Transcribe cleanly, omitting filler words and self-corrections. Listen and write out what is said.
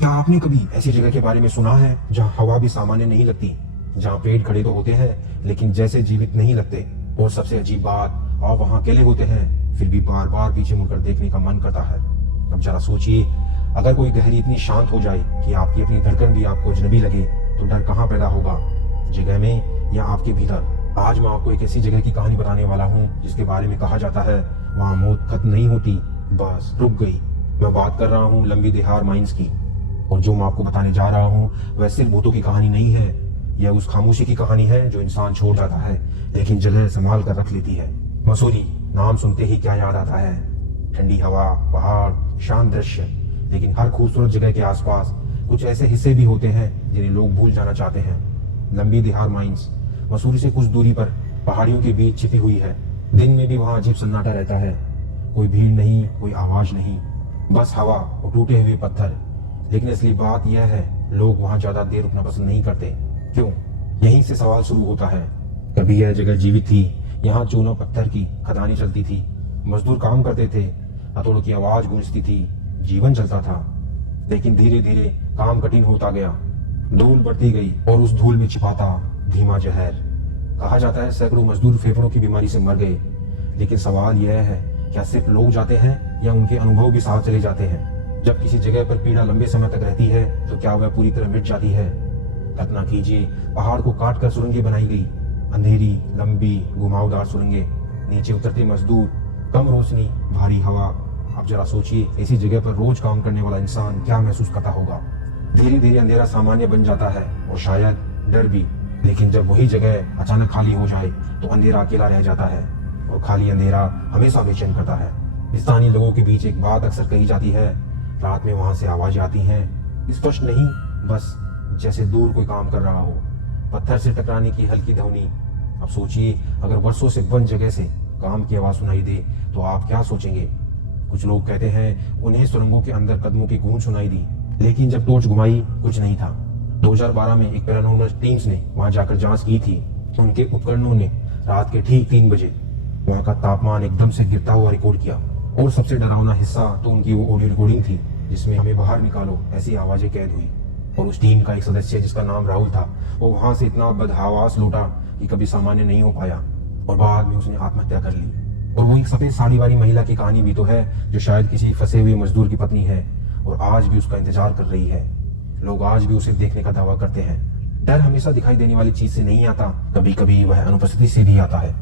क्या आपने कभी ऐसी जगह के बारे में सुना है जहाँ हवा भी सामान्य नहीं लगती, जहाँ पेड़ खड़े तो होते हैं लेकिन जैसे जीवित नहीं लगते, और सबसे अजीब बात, आप वहाँ अकेले होते हैं फिर भी बार बार पीछे मुड़कर देखने का मन करता है। अब जरा सोचिए, अगर कोई गहरी इतनी शांत हो जाए कि आपकी अपनी धड़कन भी आपको अजनबी लगे, तो डर कहाँ पैदा होगा, जगह में या आपके भीतर। आज मैं आपको एक ऐसी जगह की कहानी बताने वाला हूँ जिसके बारे में कहा जाता है वहाँ मौत खत्म नहीं होती, बस रुक गई। मैं बात कर रहा हूँ लंबी दिहार माइंस की, और जो मैं आपको बताने जा रहा हूँ वह सिर्फ भूतों की कहानी नहीं है। यह उस खामोशी की कहानी है जो इंसान छोड़ जाता है लेकिन जगह संभाल कर रख लेती है। मसूरी नाम सुनते ही क्या याद आता है? ठंडी हवा, पहाड़, शांत दृश्य। लेकिन हर खूबसूरत जगह के आसपास कुछ ऐसे हिस्से भी होते हैं जिन्हें लोग भूल जाना चाहते हैं। लंबी दिहार माइंस मसूरी से कुछ दूरी पर पहाड़ियों के बीच छिपी हुई है। दिन में भी वहाँ अजीब सन्नाटा रहता है, कोई भीड़ नहीं, कोई आवाज नहीं, बस हवा और टूटे हुए पत्थर। लेकिन असली बात यह है, लोग वहाँ ज्यादा देर रुकना पसंद नहीं करते। क्यों? यहीं से सवाल शुरू होता है। कभी यह जगह जीवित थी, यहाँ चूना पत्थर की खदानें चलती थी, मजदूर काम करते थे, हथौड़ों की आवाज गूंजती थी, जीवन चलता था। लेकिन धीरे धीरे काम कठिन होता गया, धूल बढ़ती गई और उस धूल में छिपाता धीमा जहर। कहा जाता है सैकड़ों मजदूर फेफड़ों की बीमारी से मर गए। लेकिन सवाल यह है, क्या सिर्फ लोग जाते हैं या उनके अनुभव भी साथ चले जाते हैं? जब किसी जगह पर पीड़ा लंबे समय तक रहती है तो क्या वह पूरी तरह मिट जाती है? कल्पना कीजिए, पहाड़ को काट कर सुरंगें बनाई गई, अंधेरी, लंबी, घुमावदार सुरंगें, नीचे उतरते मजदूर, कम रोशनी, भारी हवा। अब जरा सोचिए, ऐसी जगह पर रोज काम करने वाला इंसान क्या महसूस करता होगा? धीरे धीरे अंधेरा सामान्य बन जाता है और शायद डर भी। लेकिन जब वही जगह अचानक खाली हो जाए तो अंधेरा अकेला रह जाता है, और खाली अंधेरा हमेशा बेचैन करता है। स्थानीय लोगों के बीच एक बात अक्सर कही जाती है, रात में वहां से आवाजें आती हैं, स्पष्ट नहीं, बस जैसे दूर कोई काम कर रहा हो, पत्थर से टकराने की हल्की ध्वनि। अब सोचिए, अगर वर्षों से बंद जगह से काम की आवाज सुनाई दे तो आप क्या सोचेंगे? कुछ लोग कहते हैं उन्हें सुरंगों के अंदर कदमों की गूंज सुनाई दी, लेकिन जब टॉर्च घुमाई कुछ नहीं था। 2012 में एक पैरानॉर्मल टीम्स ने वहां जाकर जांच की थी। उनके उपकरणों ने रात के ठीक 3 बजे वहां का तापमान एकदम से गिरता हुआ रिकॉर्ड किया। और सबसे डरावना हिस्सा तो उनकी वो ऑडियो रिकॉर्डिंग थी जिसमें हमें बाहर निकालो ऐसी आवाजें कैद हुई। और उस टीम का एक सदस्य जिसका नाम राहुल था, वो वहां से इतना बदहवास लौटा कि कभी सामान्य नहीं हो पाया, और बाद में उसने आत्महत्या कर ली। और वो एक सफेद साड़ी वाली महिला की कहानी भी तो है जो शायद किसी फंसे हुए मजदूर की पत्नी है और आज भी उसका इंतजार कर रही है। लोग आज भी उसे देखने का दावा करते हैं। डर हमेशा दिखाई देने वाली चीज से नहीं आता, कभी कभी वह अनुपस्थिति से भी आता है।